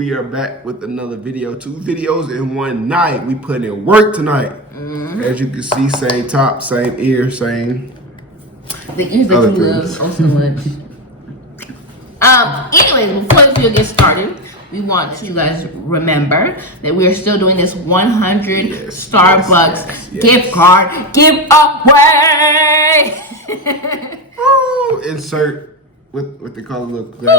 We are back with another video. 2 videos in one night. We put in work tonight. As you can see, same top, same ear, same. The ears that you love so much. Anyway, before the video gets started, we want to you guys remember that we are still doing this 100 Starbucks gift card giveaway. Insert what they call a little clip.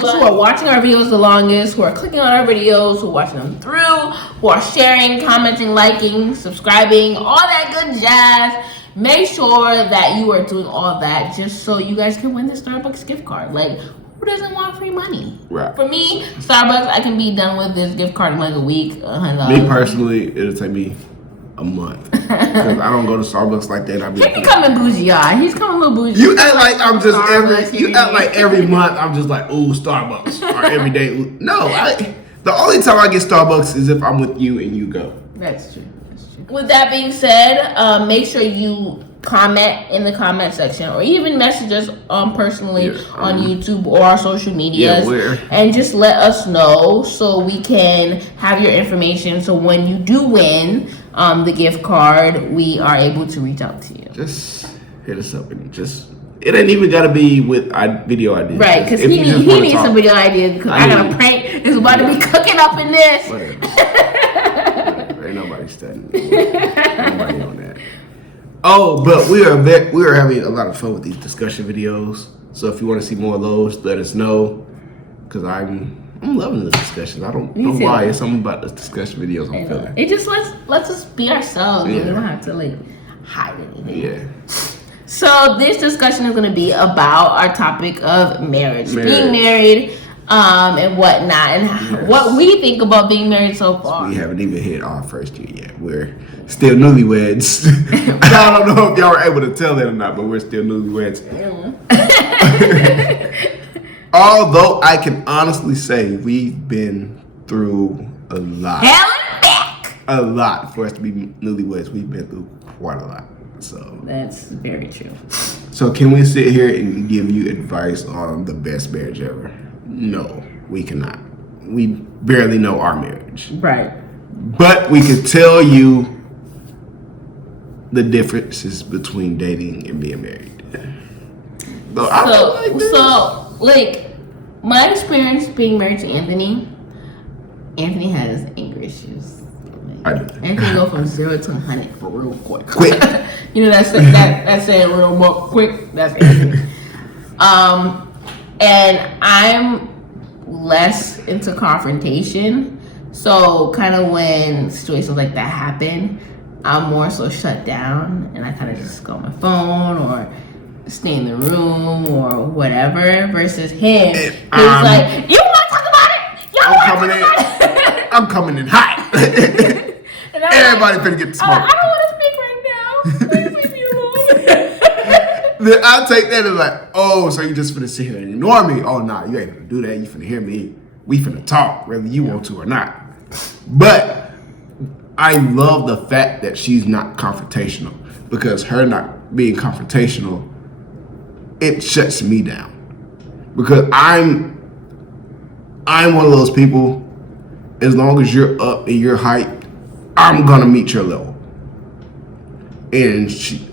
Those who are watching our videos the longest, who are clicking on our videos, who are watching them through, who are sharing, commenting, liking, subscribing, all that good jazz. Make sure that you are doing all that just so you guys can win the Starbucks gift card. Like, who doesn't want free money? Right. For me, Starbucks, I can be done with this gift card in like a week. Me personally, it'll take me a month because I don't go to Starbucks like that. He can come in bougie, y'all. He's coming a little bougie. You act like I'm just every month I'm just like, ooh, Starbucks, or every day. Ooh. No, the only time I get Starbucks is if I'm with you and you go. That's true. With that being said, make sure you comment in the comment section or even message us personally on YouTube or our social medias and just let us know so we can have your information, so when you do win the gift card, we are able to reach out to you. Just hit us up and it ain't even gotta be with video ideas, right? Because he needs some video ideas because I got a prank is about to be cooking up in this. Ain't nobody studying. Nobody on that. Oh, but we are having a lot of fun with these discussion videos. So if you want to see more of those, let us know. Because I'm loving the discussions. I don't know why. It's something about the discussion videos I'm feeling. It just lets us be ourselves. Yeah. We don't have to hide anything. Yeah. So this discussion is going to be about our topic of marriage. Being married. And whatnot, and what we think about being married so far. We haven't even hit our first year yet. We're still newlyweds. I don't know if y'all were able to tell that or not, but we're still newlyweds. Although I can honestly say we've been through a lot. Hell and back. A lot for us to be newlyweds. We've been through quite a lot. So that's very true. So can we sit here and give you advice on the best marriage ever? No, we cannot. We barely know our marriage. Right. But we could tell you the differences between dating and being married. So, my experience being married to Anthony has anger issues. Anthony go from 0 to 100 for real quick. You know, that's saying real quick. That's Anthony. And I'm less into confrontation. So kind of when situations like that happen, I'm more so shut down and I kind of just go on my phone or stay in the room or whatever, versus him. He's like, you want to talk about it? I'm coming in hot. Everybody finna get the smoke. I don't want to speak right now. Please leave me alone. Then I'll take that as oh, so you just finna sit here and ignore me? Oh, nah, you ain't finna do that. You finna hear me. We finna talk, whether you want to or not. But I love the fact that she's not confrontational, because her not being confrontational, it shuts me down. Because I'm one of those people, as long as you're up and you're hyped, I'm gonna meet your level. And she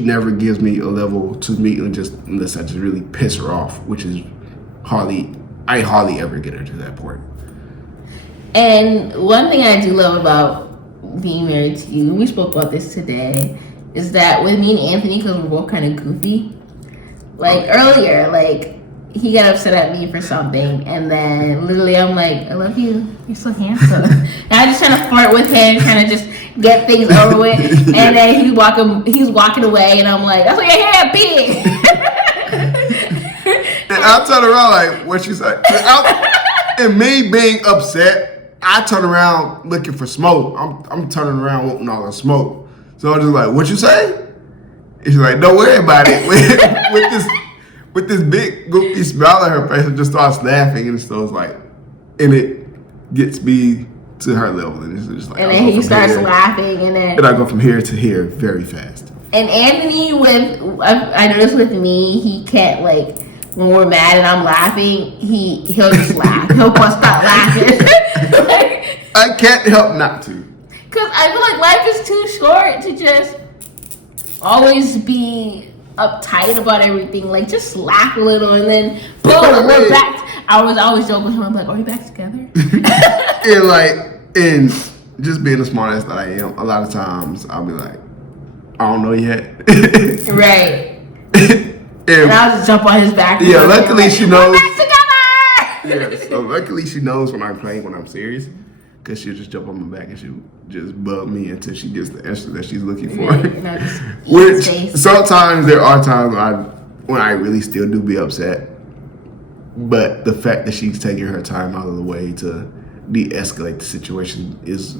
never gives me a level to meet unless I just really piss her off, which is I hardly ever get her to that point. And one thing I do love about being married to you, we spoke about this today, is that with me and Anthony, because we're both kind of goofy, earlier, he got upset at me for something, and then literally I'm like, I love you, you're so handsome. And I just trying to flirt with him, trying to just get things over with, and then he's walking away, and I'm like, that's what your hair big. And I turn around what you say? And me being upset, I turn around looking for smoke. I'm turning around wanting all the smoke. So I'm just like, what you say? And she's like, don't worry about it. with this big goofy smile on her face, and just starts laughing, and so it's and it gets me to her level, and it's just and then he starts laughing, and I go from here to here very fast. And Anthony, I noticed with me, he can't when we're mad and I'm laughing, he'll just laugh. He'll bust out laughing. I can't help not to. Because I feel like life is too short to just always be uptight about everything. Like, just laugh a little and then boom, we're back. I was always joking with him. I'm like, are we back together? And just being the smartest that I am, a lot of times I'll be like, I don't know yet. Right. And I'll just jump on his back. Yeah, luckily she knows. We're back together! Yeah, so luckily she knows when I'm playing, when I'm serious. Because she'll just jump on my back and she'll just bug me until she gets the answer that she's looking for. Which sometimes there are times when I really still do be upset. But the fact that she's taking her time out of the way to de-escalate the situation is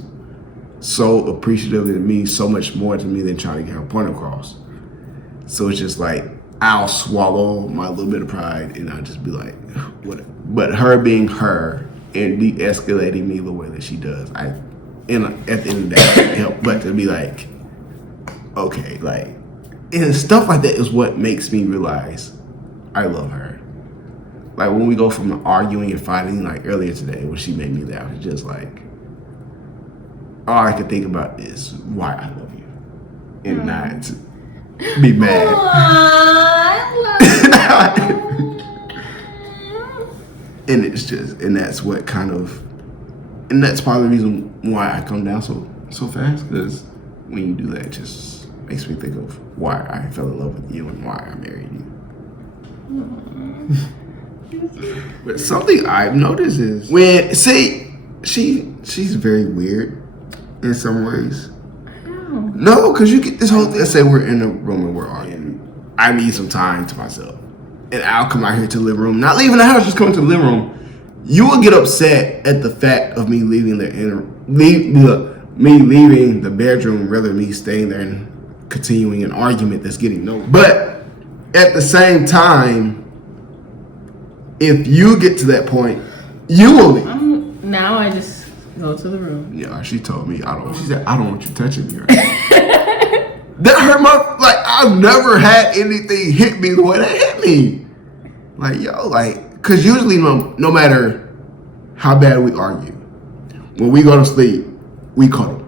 so appreciative and means so much more to me than trying to get her point across. So it's just like, I'll swallow my little bit of pride and I'll just be like, whatever. But her being her and de-escalating me the way that she does, at the end of the day, I can't help but to be like, okay, like, and stuff like that is what makes me realize I love her. Like, when we go from arguing and fighting, like earlier today, when she made me laugh, it's just like, all I can think about is why I love you, and not be mad. I love you. And it's just, and that's what kind of, and that's part of the reason why I come down so fast, because when you do that, it just makes me think of why I fell in love with you and why I married you. But something I've noticed is when, she's very weird in some ways. No, because you get this whole thing. Let's say we're in a room and we're arguing. I need some time to myself. And I'll come out here to the living room. Not leaving the house, just coming to the living room. You will get upset at the fact of me leaving me leaving the bedroom rather than me staying there and continuing an argument that's getting nowhere. But at the same time, if you get to that point, you will leave. Now I just go to the room. Yeah, she told me she said, I don't want you touching me right now. That hurt like, I've never had anything hit me the way that hit me. Like, yo, like, cause usually no matter how bad we argue, when we go to sleep, we cuddle.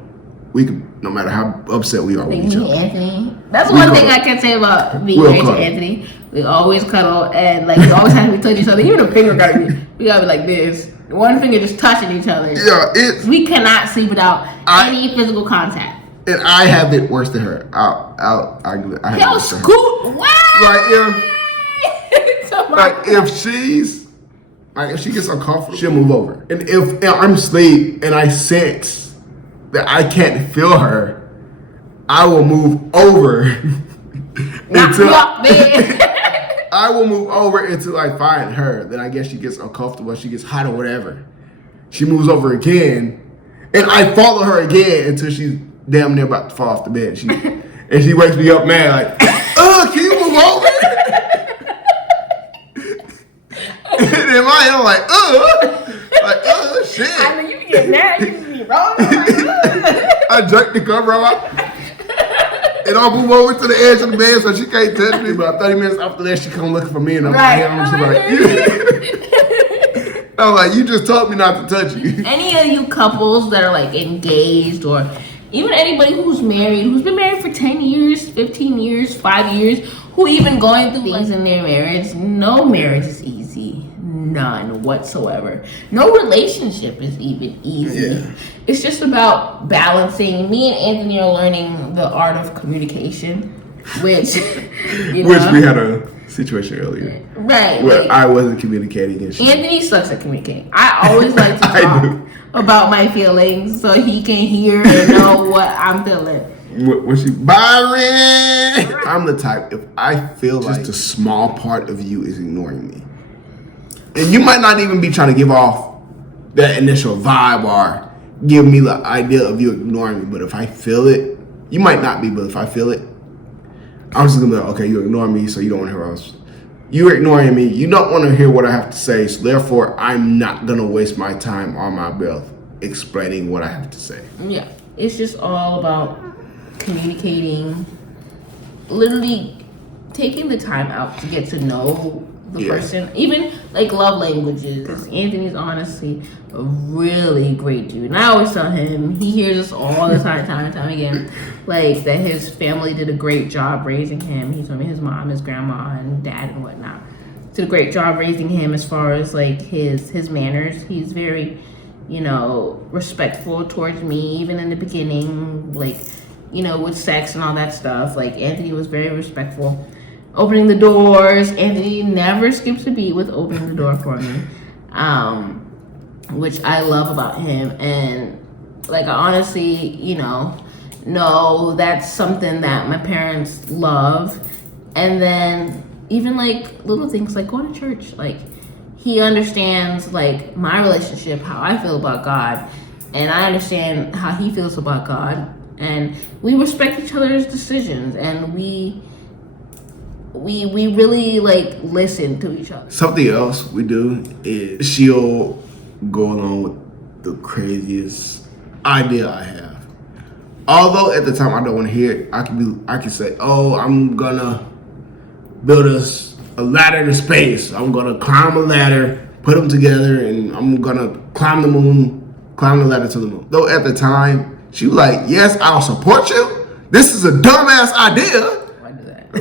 We can, no matter how upset we are with each other. Anthony. That's one thing I can say about being married to Anthony. We always cuddle and like we always have to touch each other. Even a finger gotta be, we gotta be like this. One finger just touching each other. Yeah, we cannot sleep without any physical contact. And I have it worse than her. I Yo, scoot away! If she gets uncomfortable, she'll move over. And if I'm asleep and I sense that I can't feel her, I will move over I will move over until I find her. Then I guess she gets uncomfortable, she gets hot or whatever. She moves over again, and I follow her again until she's damn near about to fall off the bed. And she wakes me up mad, like, can you move over? And in my head, I'm like, shit. I mean, you can get mad, you can be wrong. I jerk the cover off. And I'll move over to the edge of the bed so she can't touch me. About 30 minutes after that, she come looking for me, and I'm like, you just told me not to touch you. Any of you couples that are like engaged, or even anybody who's married, who's been married for 10 years, 15 years, 5 years, who even going through things in their marriage, no marriage is easy. None whatsoever. No relationship is even easy. Yeah. It's just about balancing. Me and Anthony are learning the art of communication, which we had a situation earlier, right? Where I wasn't communicating, and Anthony sucks at communicating. I always like to talk about my feelings so he can hear and know what I'm feeling. Byron? I'm the type, if I feel like just a small part of you is ignoring me, and you might not even be trying to give off that initial vibe or give me the idea of you ignoring me, but if I feel it, you might not be, but if I feel it, I'm just gonna be like, okay, you ignore me, so you don't want to hear what else. You're ignoring me, you don't want to hear what I have to say, so therefore I'm not gonna waste my time or my breath explaining what I have to say. Yeah, it's just all about communicating, literally taking the time out to get to know the Yeah. person. Even like love languages. Anthony's honestly a really great dude. And I always tell him, he hears us all the time and time again, like that his family did a great job raising him. He told me his mom, his grandma, and dad and whatnot did a great job raising him as far as like his manners. He's very, you know, respectful towards me, even in the beginning, like, you know, with sex and all that stuff. Like Anthony was very respectful. Opening the doors, Anthony never skips a beat with opening the door for me, which I love about him. And like I honestly, you know that's something that my parents love. And then even like little things like going to church, like he understands like my relationship, how I feel about God, and I understand how he feels about God, and we respect each other's decisions, and we really like listen to each other. Something else we do is she'll go along with the craziest idea I have. Although at the time I don't want to hear it, I can say, oh, I'm gonna build us a ladder to space. I'm gonna climb a ladder, put them together, and I'm gonna climb the moon, climb the ladder to the moon. Though at the time, she was like, yes, I'll support you. This is a dumbass idea. Why do that?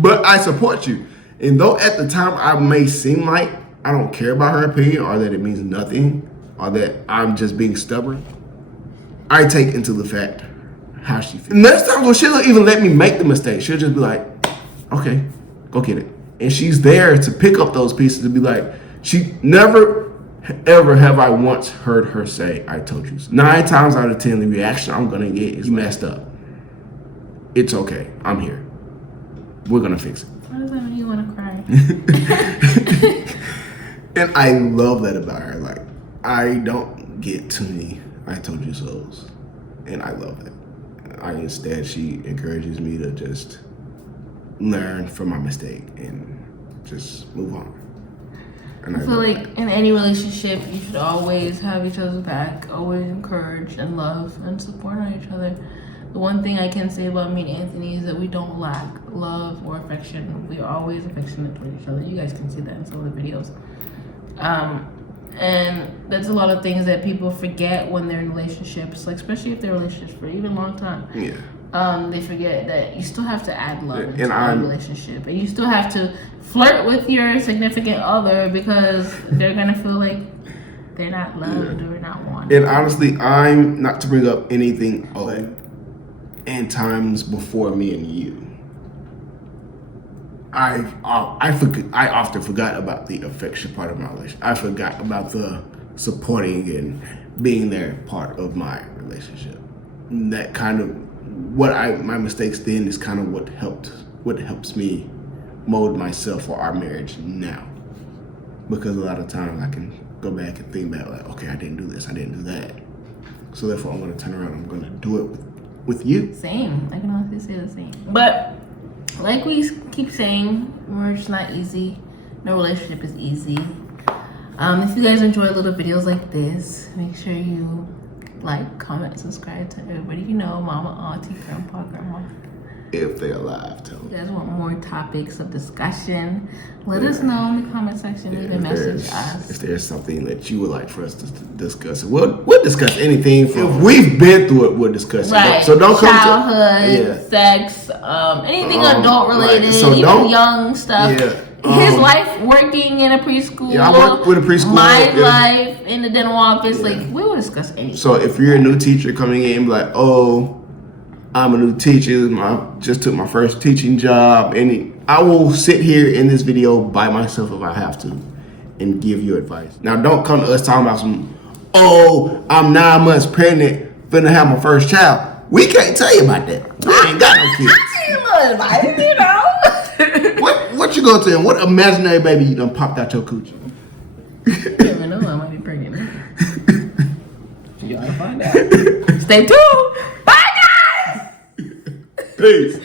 But I support you. And though at the time I may seem like I don't care about her opinion, or that it means nothing, or that I'm just being stubborn, I take into the fact how she feels. Next time when she'll even let me make the mistake, she'll just be like, okay, go get it. And she's there to pick up those pieces to be like, she never ever have I once heard her say, I told you so. 9 times out of 10, the reaction I'm gonna get is, you messed up. It's okay, I'm here. We're gonna fix it. Why does that make you want to cry? And I love that about her. Like, I don't get too many I told you so's. And I love that. Instead, she encourages me to just learn from my mistake and just move on. And I feel like in any relationship, you should always have each other's back, always encourage and love and support on each other. The one thing I can say about me and Anthony is that we don't lack love or affection. We are always affectionate toward each other. You guys can see that in some of the videos. And that's a lot of things that people forget when they're in relationships, like especially if they're in relationships for even a long time. Yeah. They forget that you still have to add love into And a relationship, and you still have to flirt with your significant other because they're gonna feel like they're not loved or not wanted. And honestly, I'm not to bring up anything and times before me and you. I often forgot about the affection part of my relationship. I forgot about the supporting and being there part of my relationship. And that kind of my mistakes then is kind of what helps me mold myself for our marriage now. Because a lot of times I can go back and think back like, okay, I didn't do this, I didn't do that. So therefore I'm gonna turn around, I'm gonna do it with you. Same. I can honestly say the same. But like we keep saying, marriage is not easy. No relationship is easy. If you guys enjoy little videos like this, make sure you like, comment, subscribe to everybody you know, mama, auntie, grandpa, grandma. If they're alive, too. If you guys want more topics of discussion, let us know in the comment section. You can message us. If there's something that you would like for us to discuss, we'll discuss anything. If we've been through it, we'll discuss it. So don't come childhood, sex, anything adult related, so even young stuff. Yeah. His life working in a preschool. Yeah, I work with a preschool. My life in the dental office. Like, we will discuss anything. So if you're a new teacher coming in, like, oh, I'm a new teacher, just took my first teaching job, and I will sit here in this video by myself if I have to and give you advice. Now, don't come to us talking about I'm 9 months pregnant, finna have my first child. We can't tell you about that. We ain't got no kids. I give you advice, What you gonna tell him? What imaginary baby you done popped out your coochie? You never know, I might be pregnant. You gotta find out. Stay tuned. Bye, guys. Peace.